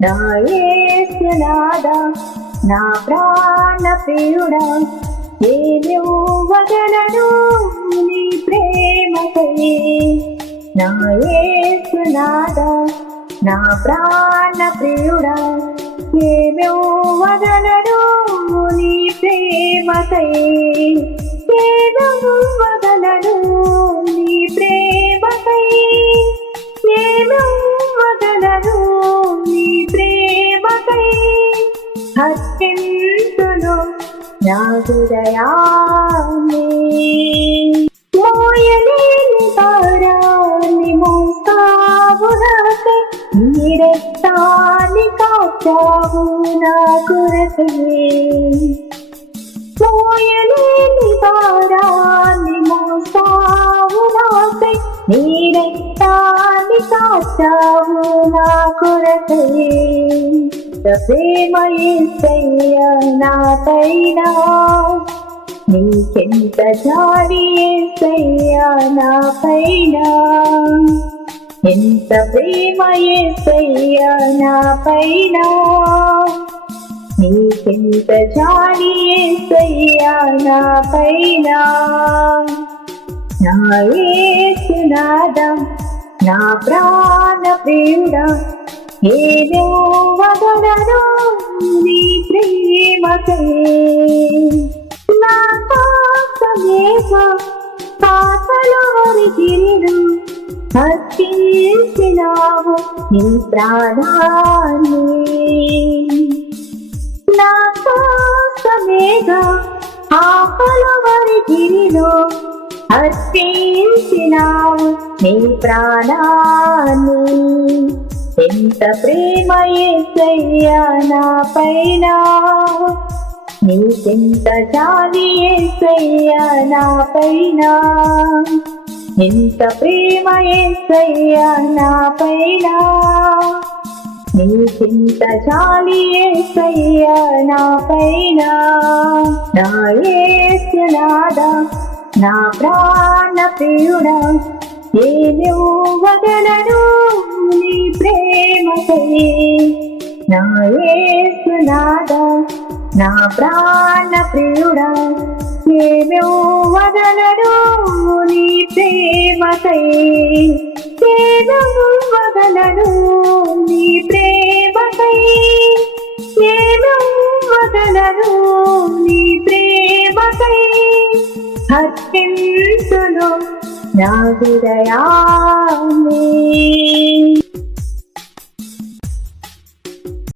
నా యేసునాథా నా ప్రాణ ప్రియుడా ఏమివ్వగలను నీ ప్రేమకై నా యేసునాథా నా ప్రాణ ప్రియుడా ఏమివ్వగలను నీ ప్రేమకై ఏమివ్వగలను నీ ప్రేమకై ఏమివ్వగలను నీ ప్రేమకై హర్షింతును నా హృదయాన్ని మోయలేని భారాన్ని మోస్తావు నాకై నీ రక్తాన్ని కాచావు నా కొరకై మోయలేని భారాన్ని మోస్తావు నాకై నీ రక్తాన్ని కాచావు నా కొరకై ప్రేమ యేసయ్యా నాపైన నీకెంత జాలి యేసయ్యా నాపైన ఎంత ప్రేమ యేసయ్యా నాపైన నీకెంత జాలి యేసయ్యా నాపైన నా యేసునాథా నా ప్రాణ ప్రియుడా ఏమివ్వగలను నీ ప్రేమకై నా కోసమేగా పాపలోరిగిరిను హర్షించినావు నీ ప్రాణాన్ని నా కోసమేగా పాపలోరిగిరిను హర్షించినావు నీ ప్రాణాన్ని ఎంత ప్రేమ యేసయ్యా నాపైన నీకెంత జాలి యేసయ్యా నాపైన ఎంత ప్రేమ యేసయ్యా నాపైన నీకెంత జాలి యేసయ్యా నాపైన నా యేసునాథా నా ప్రాణ ప్రియుడా ఏమివ్వగలను నీ ప్రేమకై నా యేసునాథా నా ప్రాణ ప్రియుడా ఏమివ్వగలను నీ ప్రేమకై ఏమివ్వగలను నీ ప్రేమకై ఏమివ్వగలను నీ ప్రేమకై హర్షింతును నా హృదయాన్ని